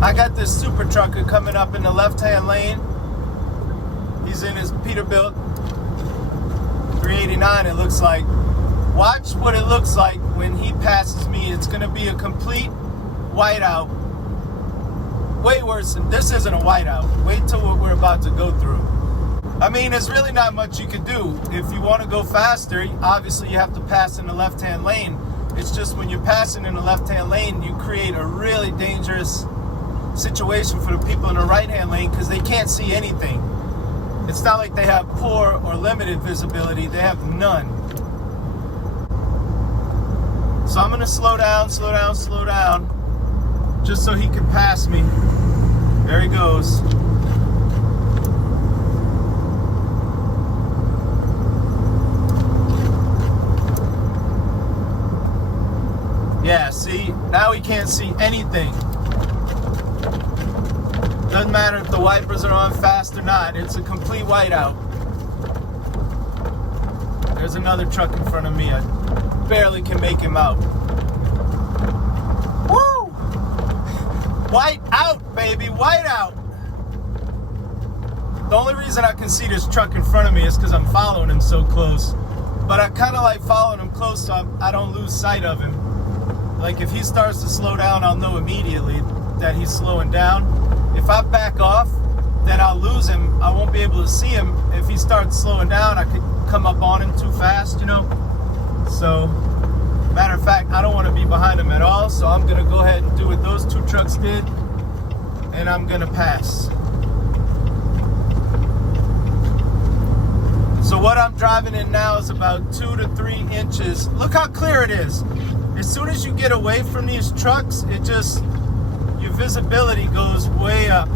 I got this super trucker coming up in the left-hand lane. He's in his Peterbilt 389, it looks like. Watch what it looks like when he passes me. It's gonna be a complete whiteout. Way worse than, this isn't a whiteout. Wait till what we're about to go through. I mean, there's really not much you can do. If you want to go faster, obviously you have to pass in the left-hand lane. It's just when you're passing in the left-hand lane, you create a really dangerous situation for the people in the right-hand lane because they can't see anything. It's not like they have poor or limited visibility. They have none. So I'm going to slow down, just so he can pass me. There he goes. Yeah, see, now he can't see anything. Doesn't matter if the wipers are on fast or not, it's a complete whiteout. There's another truck in front of me. I barely can make him out. Woo! White out, baby, white out. The only reason I can see this truck in front of me is because I'm following him so close. But I kind of like following him close so I don't lose sight of him. Like if he starts to slow down, I'll know immediately that he's slowing down. If I back off, then I'll lose him. I won't be able to see him. If he starts slowing down, I could come up on him too fast, you know? So, matter of fact, I don't want to be behind him at all, so I'm going to go ahead and do what those two trucks did, and I'm going to pass. So what I'm driving in now is about 2 to 3 inches. Look how clear it is. As soon as you get away from these trucks, it just, your visibility goes way up.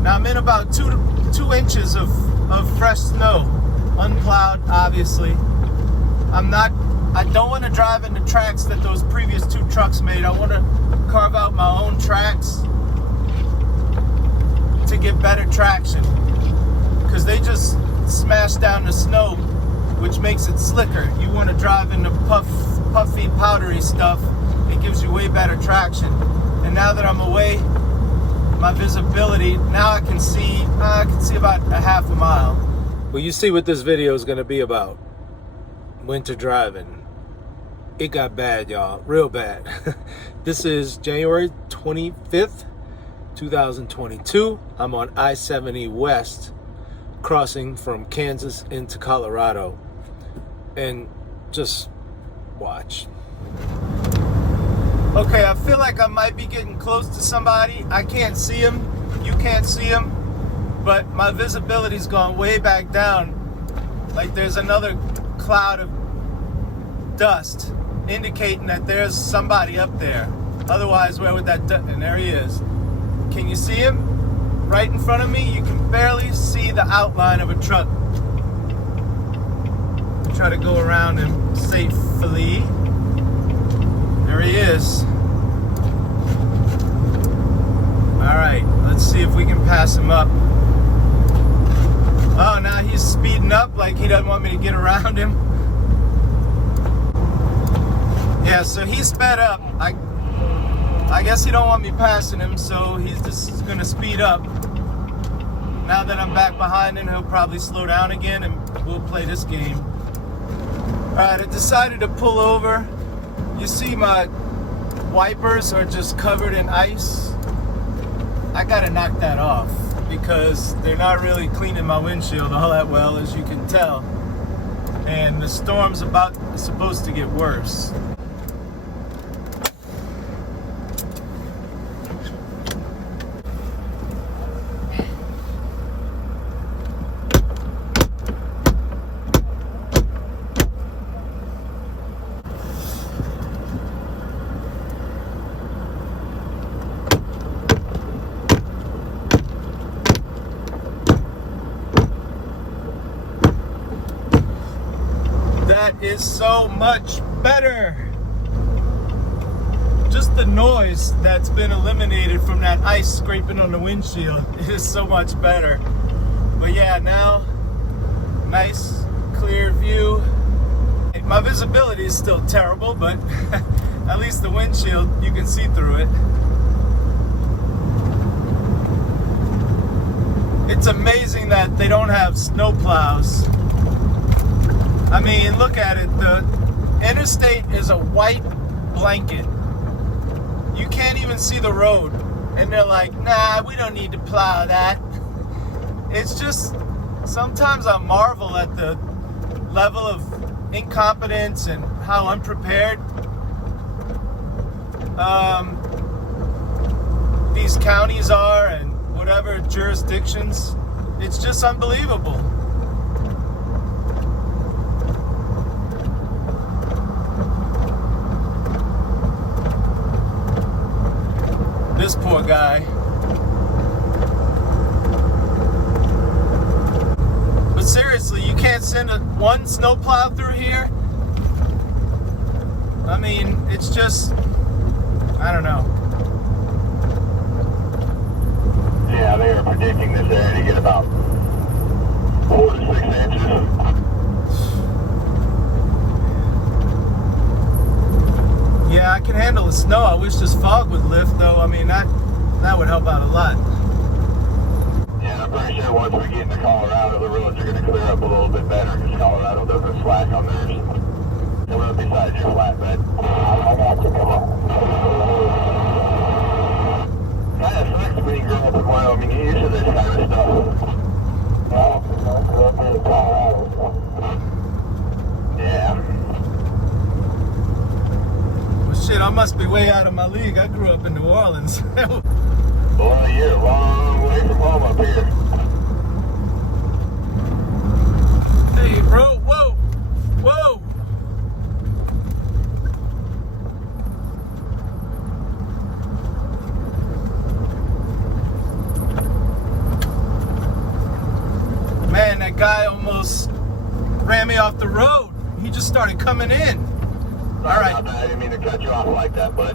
Now I'm in about 2 inches of fresh snow, unplowed, obviously. I don't want to drive into tracks that those previous 2 trucks made. I want to carve out my own tracks to get better traction, because they just smash down the snow, which makes it slicker. You want to drive into puffy, powdery stuff. It gives you way better traction. And now that I'm away, my visibility, now I can see about a half a mile. Well, you see what this video is going to be about. Winter driving. It got bad, y'all. Real bad. This is January 25th, 2022. I'm on I-70 West, crossing from Kansas into Colorado. And just watch. Okay, I feel like I might be getting close to somebody. I can't see him. You can't see him. But my visibility's gone way back down. Like there's another cloud of dust indicating that there's somebody up there. Otherwise, where would that dust? And there he is. Can you see him? Right in front of me, you can barely see the outline of a truck. Try to go around him safely. There he is. All right, let's see if we can pass him up. Oh, now he's speeding up like he doesn't want me to get around him. Yeah, so he sped up. I guess he don't want me passing him, so he's just gonna speed up. Now that I'm back behind him, he'll probably slow down again and we'll play this game. All right, I decided to pull over. You see my wipers are just covered in ice. I gotta knock that off because they're not really cleaning my windshield all that well, as you can tell. And the storm's supposed to get worse. That is so much better. Just the noise that's been eliminated from that ice scraping on the windshield is so much better. But yeah, now nice clear view. My visibility is still terrible, but at least the windshield, you can see through it. It's amazing that they don't have snow plows. I mean, look at it. The interstate is a white blanket. You can't even see the road. And they're like, nah, we don't need to plow that. It's just, sometimes I marvel at the level of incompetence and how unprepared these counties are and whatever jurisdictions. It's just unbelievable. This poor guy. But seriously, you can't send one snowplow through here? I mean, it's just, I don't know. Yeah, they are predicting this area to get about 4 to 6 inches. Yeah, I can handle the snow. I wish this fog would lift, though. I mean, that would help out a lot. Yeah, I'm pretty sure once we get into Colorado, the roads are going to clear up a little bit better because Colorado doesn't slack on theirs. Come up beside your flatbed. I got you, come on. Kind of sucks when you grow up in Wyoming. You used to this kind of stuff. Well, I grew up in Colorado. Yeah. Shit, I must be way out of my league. I grew up in New Orleans. Well, you're a long way from home up here. Hey, bro, whoa, whoa. Man, that guy almost ran me off the road. He just started coming in. All right. I didn't mean to cut you off like that, bud.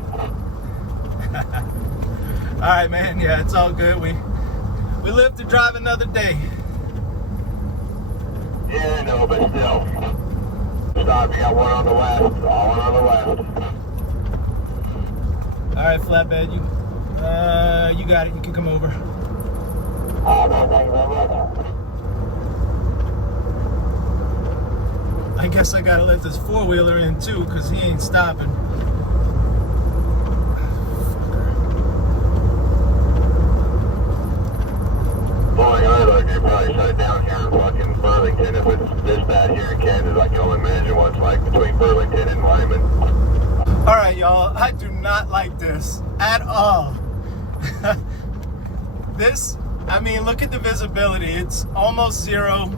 All right, man. Yeah, it's all good. We live to drive another day. Yeah, I know, but still. Stop, you got one on the left. All one on the left. All right, flatbed. You got it. You can come over. No, thank you very much. I guess I gotta let this four-wheeler in too, because he ain't stopping. Boy, I look, they probably shut it down here in fucking Burlington. If it's this bad here in Kansas, I can only imagine what it's like between Burlington and Lyman. All right, y'all. I do not like this at all. This, I mean, look at the visibility. It's almost zero.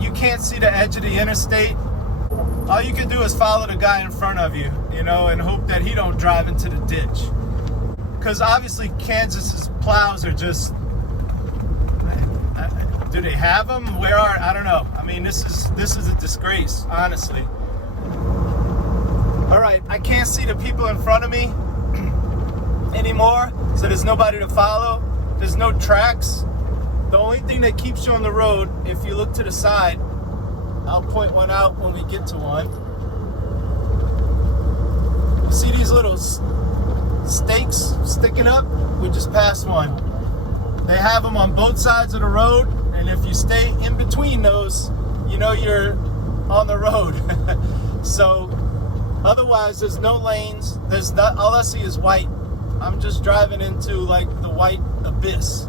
You can't see the edge of the interstate. All you can do is follow the guy in front of you, you know, and hope that he don't drive into the ditch. Because obviously Kansas's plows are just, do they have them? Where are, I don't know. I mean, this is a disgrace, honestly. All right, I can't see the people in front of me anymore, so there's nobody to follow. There's no tracks. The only thing that keeps you on the road, if you look to the side, I'll point one out when we get to one. You see these little stakes sticking up? We just passed one. They have them on both sides of the road, and if you stay in between those, you know you're on the road. So otherwise, there's no lanes. There's not, all I see is white. I'm just driving into like the white abyss.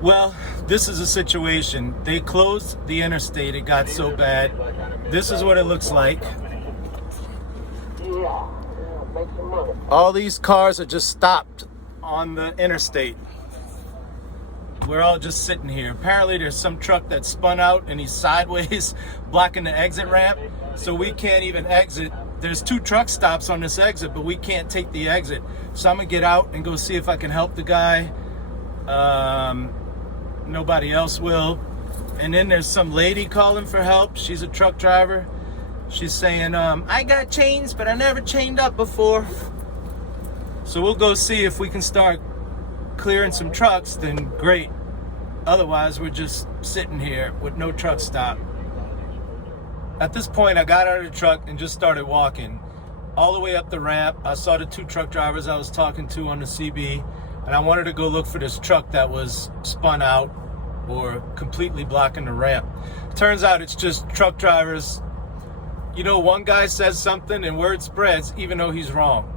Well, this is a situation. They closed the interstate. It got so bad. This is what it looks like. All these cars are just stopped on the interstate. We're all just sitting here. Apparently there's some truck that spun out and he's sideways blocking the exit ramp, so we can't even exit. There's 2 truck stops on this exit, but we can't take the exit. So I'm gonna get out and go see if I can help the guy. Nobody else will. And then there's some lady calling for help. She's a truck driver. She's saying, I got chains, but I never chained up before. So we'll go see if we can start clearing some trucks, then great. Otherwise, we're just sitting here with no truck stop. At this point, I got out of the truck and just started walking. all the way up the ramp. I saw the 2 truck drivers I was talking to on the CB, and I wanted to go look for this truck that was spun out or completely blocking the ramp. Turns out it's just truck drivers. You know, one guy says something and word spreads even though he's wrong.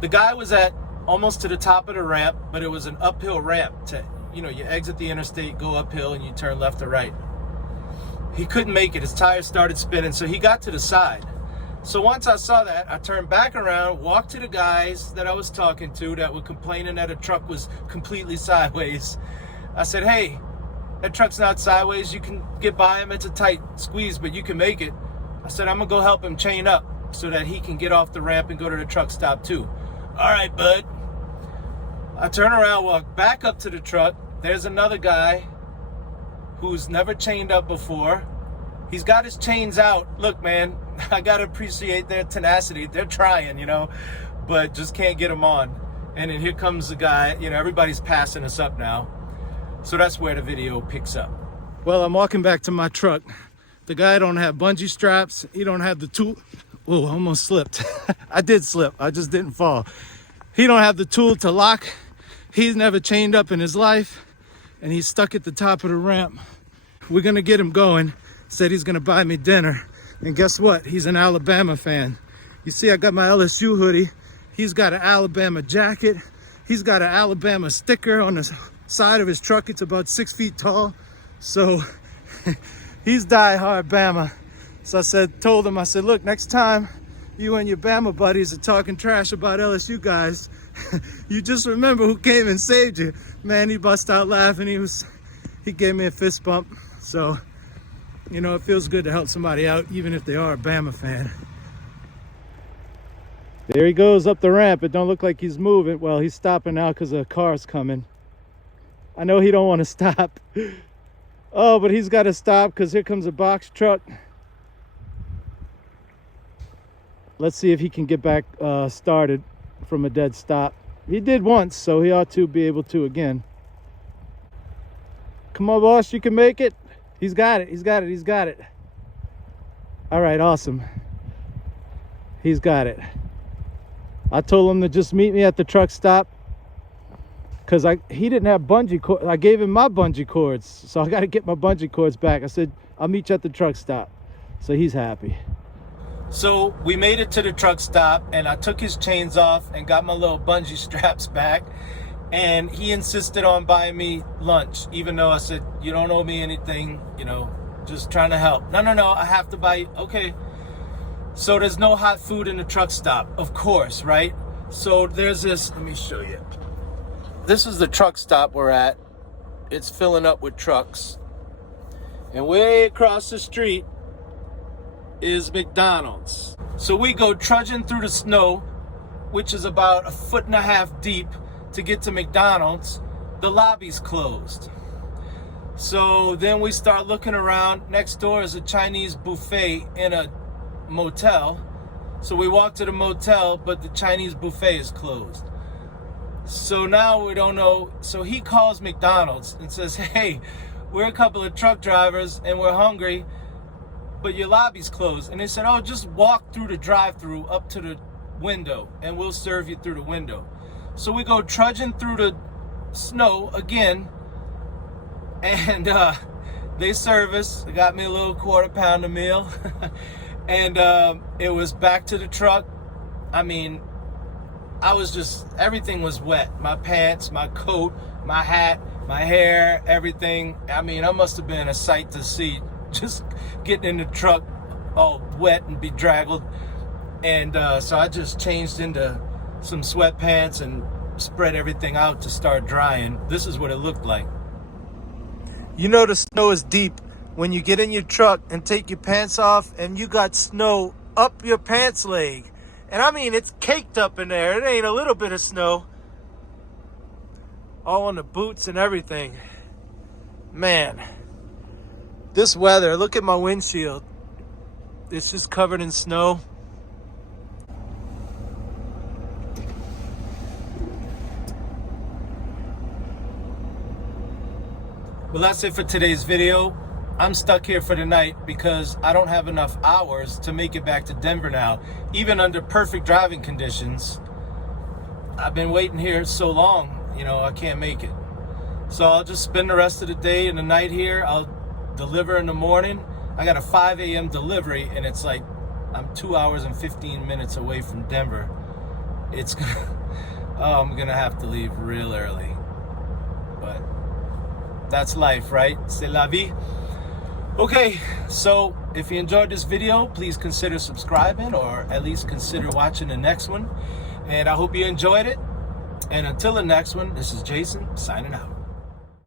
The guy was at almost to the top of the ramp, but it was an uphill ramp to, you know, you exit the interstate, go uphill, and you turn left or right. He couldn't make it. His tires started spinning, so he got to the side. So once I saw that, I turned back around, walked to the guys that I was talking to that were complaining that a truck was completely sideways. I said, hey, that truck's not sideways. You can get by him. It's a tight squeeze, but you can make it. I said, I'm going to go help him chain up so that he can get off the ramp and go to the truck stop too. All right, bud. I turn around, walk back up to the truck. There's another guy who's never chained up before. He's got his chains out. Look, man, I got to appreciate their tenacity. They're trying, you know, but just can't get them on. And then here comes the guy. You know, everybody's passing us up now. So that's where the video picks up. Well, I'm walking back to my truck. The guy don't have bungee straps. He don't have the tool. Whoa, I almost slipped. I did slip. I just didn't fall. He don't have the tool to lock. He's never chained up in his life. And he's stuck at the top of the ramp. We're going to get him going. Said he's going to buy me dinner. And guess what? He's an Alabama fan. You see, I got my LSU hoodie. He's got an Alabama jacket. He's got an Alabama sticker on the side of his truck. It's about 6 feet tall. So he's die-hard Bama. So told him, I said, look, next time you and your Bama buddies are talking trash about LSU guys, you just remember who came and saved you. Man, he bust out laughing. He gave me a fist bump. So, you know, it feels good to help somebody out, even if they are a Bama fan. There he goes up the ramp. It don't look like he's moving. Well, he's stopping now because a car's coming. I know he don't want to stop. Oh, but he's got to stop because here comes a box truck. Let's see if he can get back started from a dead stop. He did once, so he ought to be able to again. Come on, boss, you can make it. He's got it, he's got it, he's got it. All right, awesome. He's got it. I told him to just meet me at the truck stop because he didn't have bungee cords. I gave him my bungee cords, so I got to get my bungee cords back. I said, I'll meet you at the truck stop. So he's happy. So we made it to the truck stop, and I took his chains off and got my little bungee straps back. And he insisted on buying me lunch, even though I said, you don't owe me anything, you know, just trying to help. No, I have to buy you. Okay. So there's no hot food in the truck stop, of course, right? So there's this, let me show you. This is the truck stop we're at. It's filling up with trucks. And way across the street is McDonald's. So we go trudging through the snow, which is about 1.5 feet deep, to get to McDonald's. The lobby's closed. So then we start looking around. Next door is a Chinese buffet in a motel. So we walk to the motel, but the Chinese buffet is closed. So now we don't know. So he calls McDonald's and says, hey, we're a couple of truck drivers and we're hungry, but your lobby's closed. And they said, oh, just walk through the drive-thru up to the window and we'll serve you through the window. So we go trudging through the snow again, and they serve us. They got me a little 1/4 pounder meal, and it was back to the truck. I mean, everything was wet. My pants, my coat, my hat, my hair, everything. I mean, I must have been a sight to see, just getting in the truck all wet and bedraggled. And so I just changed into some sweatpants and spread everything out to start drying. This is what it looked like. You know the snow is deep when you get in your truck and take your pants off and you got snow up your pants leg. And I mean, it's caked up in there. It ain't a little bit of snow. All on the boots and everything. Man, this weather, look at my windshield. It's just covered in snow. Well, that's it for today's video. I'm stuck here for the night because I don't have enough hours to make it back to Denver now. Even under perfect driving conditions, I've been waiting here so long, you know, I can't make it. So I'll just spend the rest of the day and the night here. I'll deliver in the morning. I got a 5 a.m. delivery, and it's like I'm 2 hours and 15 minutes away from Denver. It's I'm gonna have to leave real early, but that's life, right? C'est la vie. Okay, so if you enjoyed this video, please consider subscribing, or at least consider watching the next one. And I hope you enjoyed it. And until the next one, this is Jason signing out.